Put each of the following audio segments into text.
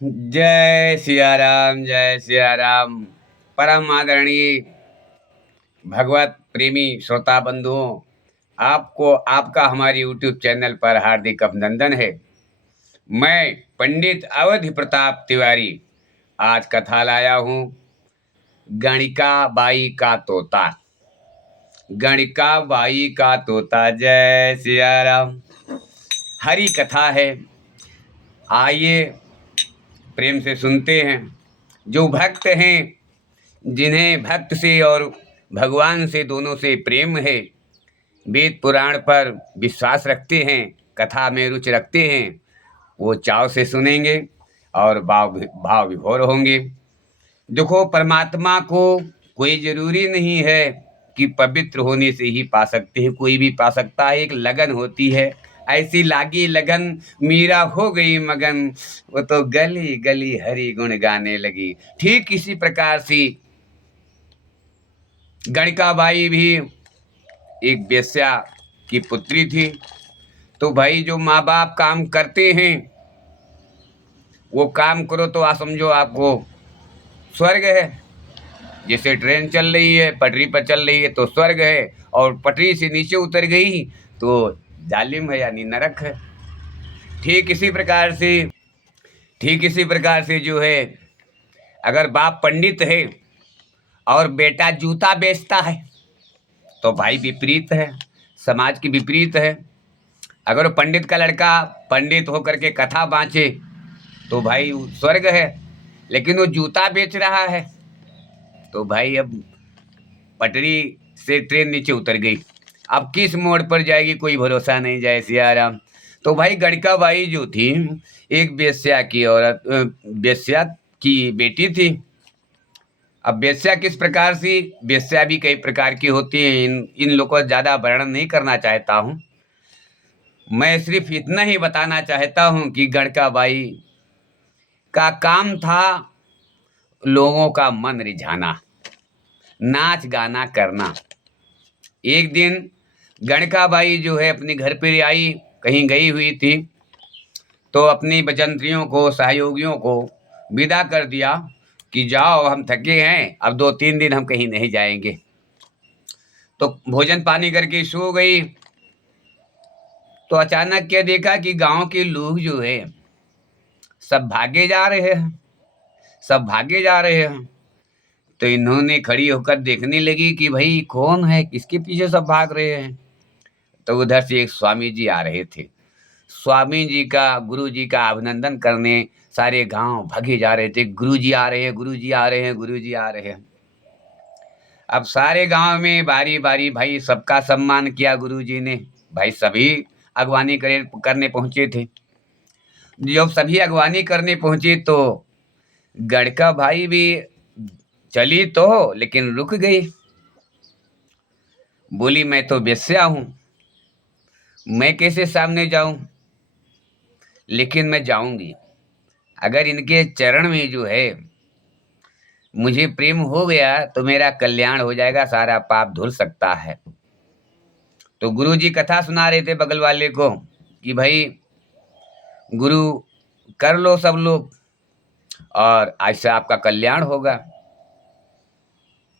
जय सिया राम, जय सिया राम। परम आदरणीय भगवत प्रेमी श्रोता बंधुओं, आपको आपका हमारे YouTube चैनल पर हार्दिक अभिनंदन है। मैं पंडित अवधि प्रताप तिवारी आज कथा लाया हूँ गणिका बाई का तोता। गणिका बाई का तोता, जय सिया राम। हरी कथा है, आइए प्रेम से सुनते हैं। जो भक्त हैं, जिन्हें भक्त से और भगवान से दोनों से प्रेम है, वेद पुराण पर विश्वास रखते हैं, कथा में रुचि रखते हैं, वो चाव से सुनेंगे और भाव विभोर होंगे। देखो, परमात्मा को कोई जरूरी नहीं है कि पवित्र होने से ही पा सकते हैं, कोई भी पा सकता है। एक लगन होती है, ऐसी लागी लगन मीरा हो गई मगन, वो तो गली गली हरि गुण गाने लगी। ठीक इसी प्रकार से गणिकाबाई भी एक वेश्या की पुत्री थी। तो भाई, जो माँ बाप काम करते हैं वो काम करो तो आप समझो आपको स्वर्ग है। जैसे ट्रेन चल रही है, पटरी पर चल रही है तो स्वर्ग है, और पटरी से नीचे उतर गई तो जालिम है, यानी नरक है। ठीक इसी प्रकार से जो है, अगर बाप पंडित है और बेटा जूता बेचता है तो भाई विपरीत है, समाज की विपरीत है। अगर पंडित का लड़का पंडित होकर के कथा बाँचे तो भाई स्वर्ग है, लेकिन वो जूता बेच रहा है तो भाई अब पटरी से ट्रेन नीचे उतर गई, अब किस मोड़ पर जाएगी कोई भरोसा नहीं। जय सिया राम। तो भाई, गणिकाबाई जो थी एक वेश्या की औरत, वेश्या की बेटी थी। अब वेश्या किस प्रकार से, वेश्या भी कई प्रकार की होती है, इन लोगों को ज़्यादा वर्णन नहीं करना चाहता हूँ। मैं सिर्फ इतना ही बताना चाहता हूँ कि गणिकाबाई का काम था लोगों का मन रिझाना, नाच गाना करना। एक दिन गणिकाबाई जो है अपने घर पे आई, कहीं गई हुई थी, तो अपनी बजंत्रियों को, सहयोगियों को विदा कर दिया कि जाओ, हम थके हैं, अब 2-3 दिन हम कहीं नहीं जाएंगे। तो भोजन पानी करके सो गई। तो अचानक क्या देखा कि गांव के लोग जो है सब भागे जा रहे हैं, सब भागे जा रहे हैं। तो इन्होंने खड़ी होकर देखने लगी कि भाई कौन है, किसके पीछे सब भाग रहे हैं। तो उधर से एक स्वामी जी आ रहे थे। स्वामी जी का, गुरु जी का अभिनंदन करने सारे गांव भागे जा रहे थे। गुरु जी आ रहे हैं, गुरु जी आ रहे हैं, गुरु जी आ रहे हैं। अब सारे गांव में बारी बारी भाई सबका सम्मान किया गुरु जी ने। भाई सभी अगवानी करने पहुंचे थे। जब सभी अगवानी करने पहुंचे तो गड़का भाई भी चली तो, लेकिन रुक गई। बोली, मैं तो वेश्या हूं, मैं कैसे सामने जाऊं, लेकिन मैं जाऊंगी। अगर इनके चरण में जो है मुझे प्रेम हो गया तो मेरा कल्याण हो जाएगा, सारा पाप धुल सकता है। तो गुरु जी कथा सुना रहे थे बगल वाले को कि भाई गुरु कर लो सब लोग, और ऐसे आपका कल्याण होगा।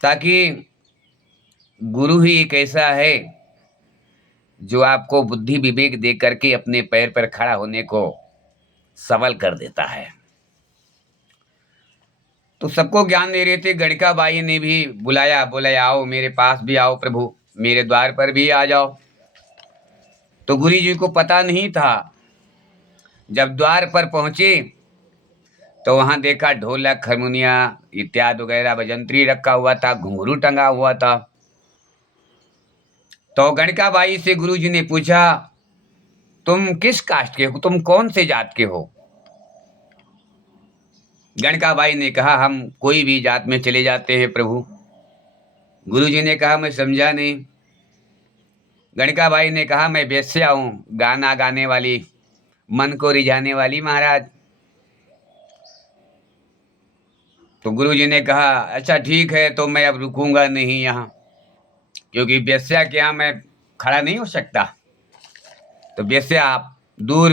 ताकि गुरु ही एक ऐसा है जो आपको बुद्धि विवेक दे करके अपने पैर पर खड़ा होने को सबल कर देता है। तो सबको ज्ञान दे रहे थे। गणिकाबाई ने भी बुलाया, बोला आओ मेरे पास भी आओ प्रभु, मेरे द्वार पर भी आ जाओ। तो गुरु जी को पता नहीं था। जब द्वार पर पहुंचे तो वहां देखा ढोलक, हारमोनिया इत्यादि वगैरह बजंत्री रखा हुआ था, घुंघरू टंगा हुआ था। तो गणिकाबाई से गुरु जी ने पूछा, तुम किस कास्ट के हो, तुम कौन से जात के हो? गणिकाबाई ने कहा, हम कोई भी जात में चले जाते हैं प्रभु। गुरु जी ने कहा, मैं समझा नहीं। गणिकाबाई ने कहा, मैं वेश्या हूं, गाना गाने वाली, मन को रिझाने वाली महाराज। तो गुरु जी ने कहा, अच्छा ठीक है, तो मैं अब रुकूंगा नहीं यहाँ, क्योंकि वेश्या के यहाँ मैं खड़ा नहीं हो सकता। तो वेश्या आप दूर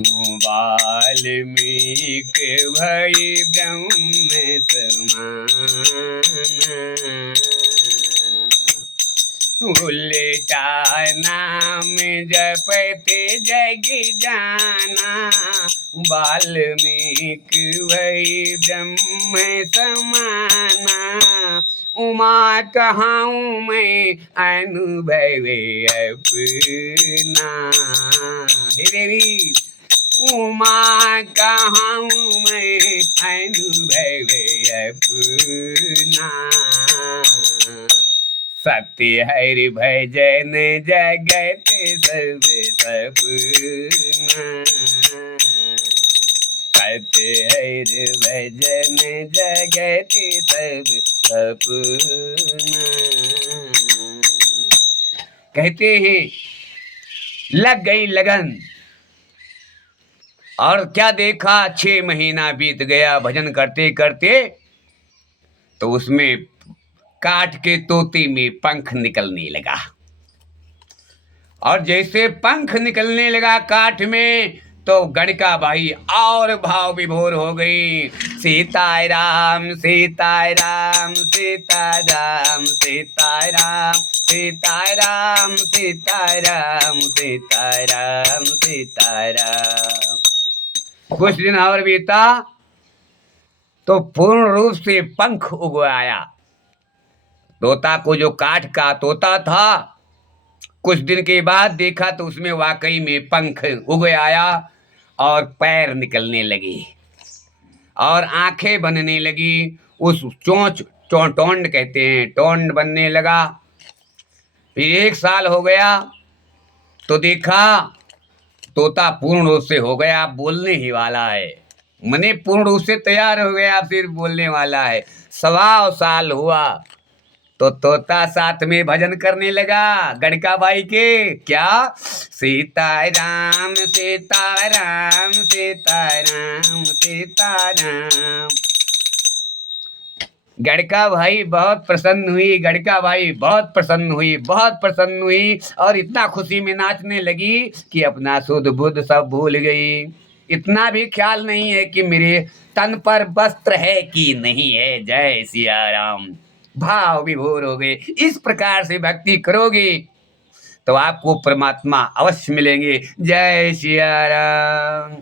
वाल्मीकि भई ब्रह्म समान। उल्टा नाम जपते जग जाना, वाल्मीकि भई ब्रह्म समाना। उमा कहाऊँ मैं अनुभव अपना, हे देवी उमा कहाऊँ मैं अनुभव अपना। सत्य हरि भजन जगत सब सपना, सत्य हरि भजन जगत सब सपना। कहते हैं लग गई लगन, और क्या देखा 6 महीना बीत गया भजन करते करते, तो उसमें काठ के तोते में पंख निकलने लगा। और जैसे पंख निकलने लगा काठ में, तो गणकाबाई और भाव विभोर हो गई। सीताराम सीताराम सीताराम सीताराम सीताराम सीताराम सीताराम सीताराम। कुछ दिन और बीता तो पूर्ण रूप से पंख उग आया। तोता को जो काठ का तोता था, कुछ दिन के बाद देखा तो उसमें वाकई में पंख उग आया और पैर निकलने लगे और आंखें बनने लगी। उस चोंच टोंड कहते हैं, टोंड बनने लगा। फिर 1 साल हो गया तो देखा तोता पूर्ण रूप से हो गया, बोलने ही वाला है, मने पूर्ण रूप से तैयार हो गया, फिर बोलने वाला है। 1.25 साल हुआ तो तोता साथ में भजन करने लगा गणकाबाई के। क्या? सीताराम सीताराम सीताराम सीताराम। गणकाबाई बहुत प्रसन्न हुई, गणकाबाई बहुत प्रसन्न हुई, बहुत प्रसन्न हुई, और इतना खुशी में नाचने लगी कि अपना सुध बुध सब भूल गई। इतना भी ख्याल नहीं है कि मेरे तन पर वस्त्र है कि नहीं है। जय सिया राम। भाव विभोर हो गए। इस प्रकार से भक्ति करोगे तो आपको परमात्मा अवश्य मिलेंगे। जय सिया राम।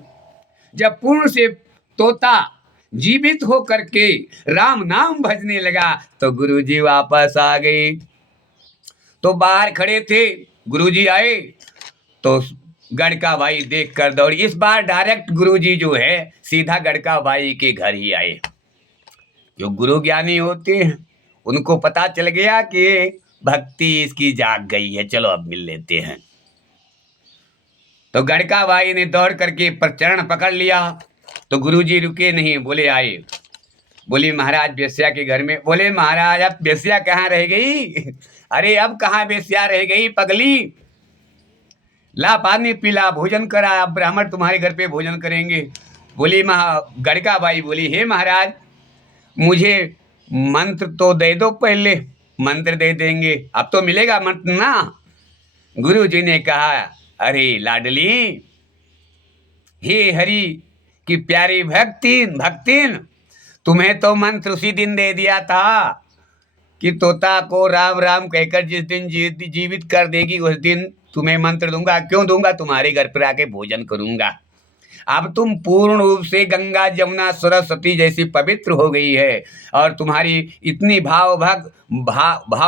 जब पूर्ण से तोता जीवित हो करके राम नाम भजने लगा तो गुरुजी वापस आ गए। तो बाहर खड़े थे, गुरुजी आए तो गणकाबाई देख कर दौड़ी। इस बार डायरेक्ट गुरुजी जो है सीधा गणकाबाई के घर ही आए। जो गुरु ज्ञानी होते हैं उनको पता चल गया कि भक्ति इसकी जाग गई है, चलो अब मिल लेते हैं। तो गणकाबाई ने दौड़ करके चरण पकड़ लिया। तो गुरुजी रुके नहीं, बोले आए। बोली महाराज बेस्या के घर में। बोले महाराज अब बेस्या कहाँ रह गई? अरे अब कहाँ बेस्या रह गई पगली, ला पानी पिला, भोजन करा, अब ब्राह्मण तुम्हारे घर पे भोजन करेंगे। बोली गणकाबाई बोली हे महाराज मुझे मंत्र तो दे दो, पहले मंत्र दे देंगे, अब तो मिलेगा मंत्र ना। गुरुजी ने कहा अरे लाडली, हे हरि की प्यारी भक्तिन, तुम्हें तो मंत्र उसी दिन दे दिया था कि तोता को राम राम कहकर जिस दिन जीवित कर देगी उस दिन तुम्हें मंत्र दूंगा। क्यों दूंगा? तुम्हारे घर पर आके भोजन करूंगा। अब तुम पूर्ण रूप से गंगा जमुना सरस्वती जैसी पवित्र हो गई है, और तुम्हारी इतनी भाव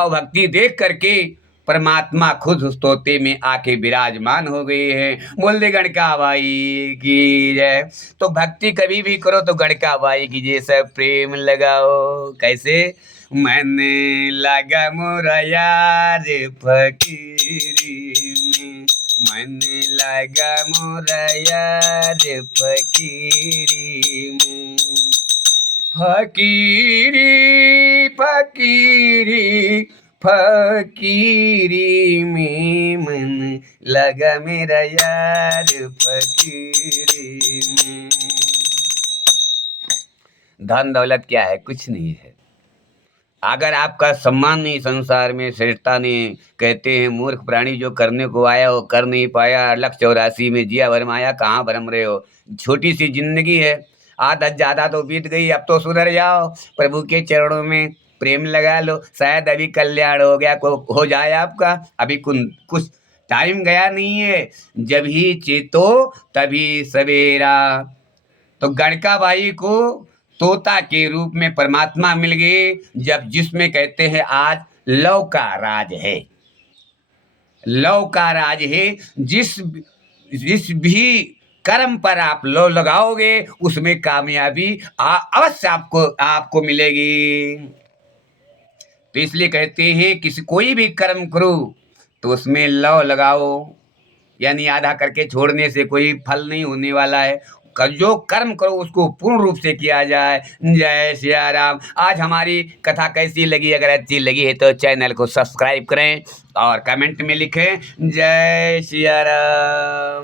भक्ति देख करके परमात्मा खुद उस तोते में आके विराजमान हो गए हैं। बोल दे गणकाबाई की जय। तो भक्ति कभी भी करो तो गणकाबाई की जैसा प्रेम लगाओ। कैसे? मैंने लगा मोरा यार फकीरी में, मैंने लगा मोरा यार फकीरी में। फकीरी फकीरी फकीरी में मन लगा मेरा यार फकीरी में। धन दौलत क्या है? कुछ नहीं है। अगर आपका सम्मान नहीं संसार में, श्रेष्ठता नहीं, कहते हैं मूर्ख प्राणी जो करने को आया हो कर नहीं पाया, 184 में जिया भरमाया, कहाँ भरम रहे हो। छोटी सी जिंदगी है, आदत ज्यादा तो बीत गई, अब तो सुधर जाओ, प्रभु के चरणों में प्रेम लगा लो, शायद अभी कल्याण हो गया को हो जाए आपका। अभी कुछ टाइम गया नहीं है, जब ही चेतो तभी सवेरा। तो गणका बाई को तोता के रूप में परमात्मा मिल गए, जब जिसमें कहते हैं आज लव का राज है, लव का राज है। जिस जिस भी कर्म पर आप लव लगाओगे उसमें कामयाबी अवश्य आपको आपको मिलेगी। तो इसलिए कहते हैं किसी कोई भी कर्म करो तो उसमें लव लगाओ, यानी आधा करके छोड़ने से कोई फल नहीं होने वाला है। जो कर्म करो उसको पूर्ण रूप से किया जाए। जय सिया राम। आज हमारी कथा कैसी लगी? अगर अच्छी लगी है तो चैनल को सब्सक्राइब करें और कमेंट में लिखें जय सिया राम।